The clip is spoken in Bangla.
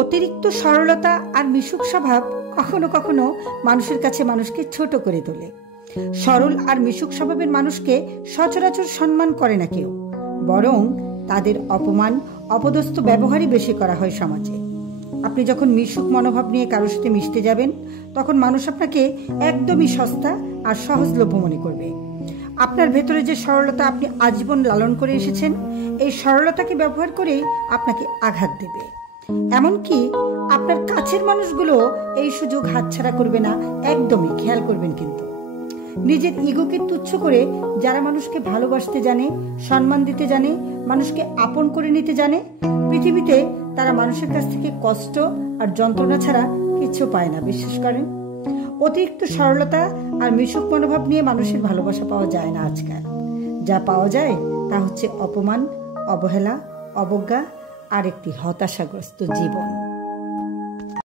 অতিরিক্ত সরলতা আর মিশুক স্বভাব কখনো কখনো মানুষের কাছে মানুষকে ছোট করে তোলে। সরল আর মিশুক স্বভাবের মানুষকে সচরাচর সম্মান করে না কেউ, বরং তাদের অপমান, অপদস্থ ব্যবহারই বেশি করা হয় সমাজে। আপনি যখন মিশুক মনোভাব নিয়ে কারোর সাথে মিশতে যাবেন, তখন মানুষ আপনাকে একদমই সস্তা আর সহজলভ্য মনে করবে। আপনার ভেতরে যে সরলতা আপনি আজীবন লালন করে এসেছেন, এই সরলতাকে ব্যবহার করে আপনাকে আঘাত দেবে। এমনকি আপনার কাছের মানুষগুলো এই সুযোগ হাতছাড়া করবে না, একদমই খেয়াল করবেন। কিন্তু নিজের ইগোকে তুচ্ছ করে যারা মানুষকে ভালোবাসতে জানে, সম্মান দিতে জানে, মানুষকে আপন করে নিতে জানে, পৃথিবীতে তারা মানুষের কাছ থেকে কষ্ট আর যন্ত্রণা ছাড়া কিছু পায় না, বিশ্বাস করেন। অতিরিক্ত সরলতা আর মিশুক মনোভাব নিয়ে মানুষের ভালোবাসা পাওয়া যায় না আজকাল। যা পাওয়া যায় তা হচ্ছে অপমান, অবহেলা, অবজ্ঞা আর একটি হতাশাগ্রস্ত জীবন।